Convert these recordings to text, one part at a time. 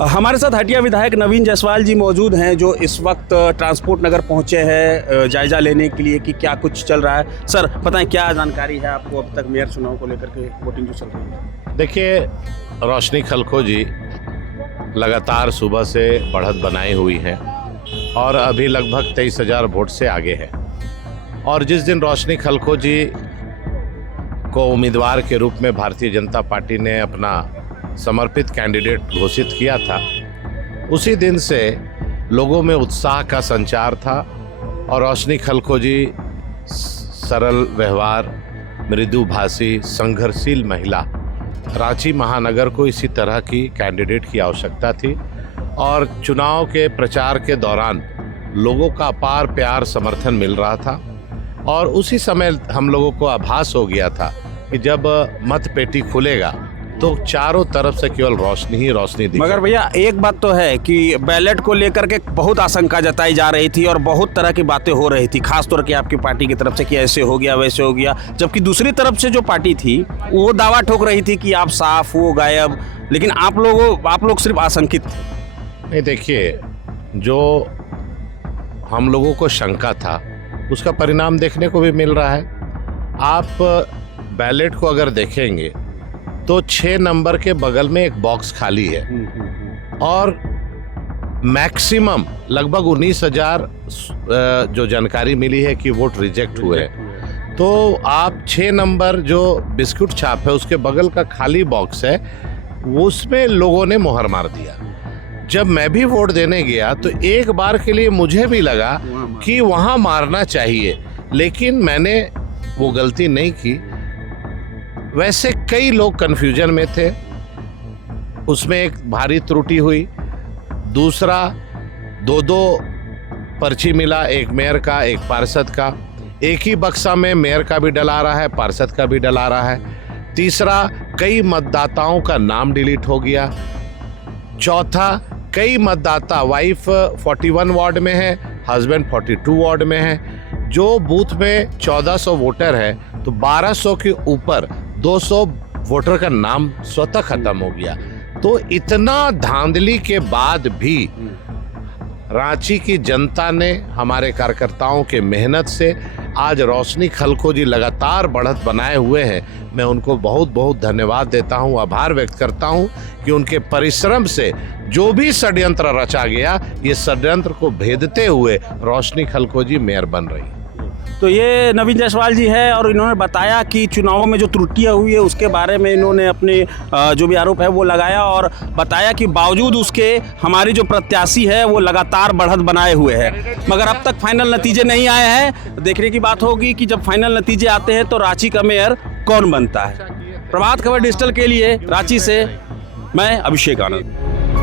हमारे साथ हटिया विधायक नवीन जायसवाल जी मौजूद हैं, जो इस वक्त ट्रांसपोर्ट नगर पहुंचे हैं जायजा लेने के लिए कि क्या कुछ चल रहा है। सर बताएं, क्या जानकारी है आपको अब तक मेयर चुनाव को लेकर के वोटिंग जो चल रही है? देखिए, रोशनी खलखो जी लगातार सुबह से बढ़त बनाई हुई है और अभी लगभग 23,000 वोट से आगे है। और जिस दिन रोशनी खलखो जी को उम्मीदवार के रूप में भारतीय जनता पार्टी ने अपना समर्पित कैंडिडेट घोषित किया था, उसी दिन से लोगों में उत्साह का संचार था और रोशनी खलखो जी सरल व्यवहार, मृदुभाषी, संघर्षशील महिला, रांची महानगर को इसी तरह की कैंडिडेट की आवश्यकता थी। और चुनाव के प्रचार के दौरान लोगों का अपार प्यार समर्थन मिल रहा था और उसी समय हम लोगों को आभास हो गया था कि जब मत पेटी खुलेगा तो चारों तरफ से केवल रोशनी ही रोशनी दिखेगी। मगर भैया एक बात तो है कि बैलेट को लेकर के बहुत आशंका जताई जा रही थी और बहुत तरह की बातें हो रही थी, खासतौर के आपकी पार्टी की तरफ से कि ऐसे हो गया वैसे हो गया, जबकि दूसरी तरफ से जो पार्टी थी वो दावा ठोक रही थी कि आप साफ हो गायब, लेकिन आप लोग सिर्फ आशंकित थे। नहीं, देखिए, जो हम लोगों को शंका था उसका परिणाम देखने को भी मिल रहा है। आप बैलेट को अगर देखेंगे तो 6 नंबर के बगल में एक बॉक्स खाली है और मैक्सिमम लगभग 19,000 जो जानकारी मिली है कि वोट रिजेक्ट हुए हैं। तो आप 6 नंबर जो बिस्कुट छाप है उसके बगल का खाली बॉक्स है, उसमें लोगों ने मोहर मार दिया। जब मैं भी वोट देने गया तो एक बार के लिए मुझे भी लगा कि वहां मारना चाहिए, लेकिन मैंने वो गलती नहीं की। वैसे कई लोग कंफ्यूजन में थे, उसमें एक भारी त्रुटि हुई। दूसरा, 2 पर्ची मिला, एक मेयर का एक पार्षद का। एक ही बक्सा में मेयर का भी डला रहा है, पार्षद का भी डला रहा है। तीसरा, कई मतदाताओं का नाम डिलीट हो गया। चौथा, कई मतदाता, वाइफ 41 वार्ड में है, हस्बैंड 42 वार्ड में है। जो बूथ में 1400 वोटर है तो 1200 के ऊपर 200 वोटर का नाम स्वतः खत्म हो गया। तो इतना धांधली के बाद भी रांची की जनता ने हमारे कार्यकर्ताओं के मेहनत से आज रोशनी खलखो जी लगातार बढ़त बनाए हुए हैं। मैं उनको बहुत बहुत धन्यवाद देता हूं, आभार व्यक्त करता हूं कि उनके परिश्रम से जो भी षड्यंत्र रचा गया, ये षड्यंत्र को भेदते हुए रोशनी खलखो जी मेयर बन रही है। तो ये नवीन जायसवाल जी है और इन्होंने बताया कि चुनावों में जो त्रुटियां हुई है उसके बारे में इन्होंने अपने जो भी आरोप है वो लगाया और बताया कि बावजूद उसके हमारी जो प्रत्याशी है वो लगातार बढ़त बनाए हुए है। मगर अब तक फाइनल नतीजे नहीं आए हैं। देखने की बात होगी कि जब फाइनल नतीजे आते हैं तो रांची का मेयर कौन बनता है। प्रभात खबर डिजिटल के लिए रांची से मैं अभिषेक आनंद।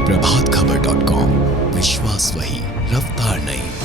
प्रभातखबर.com, विश्वास वही, रफ्तार नहीं।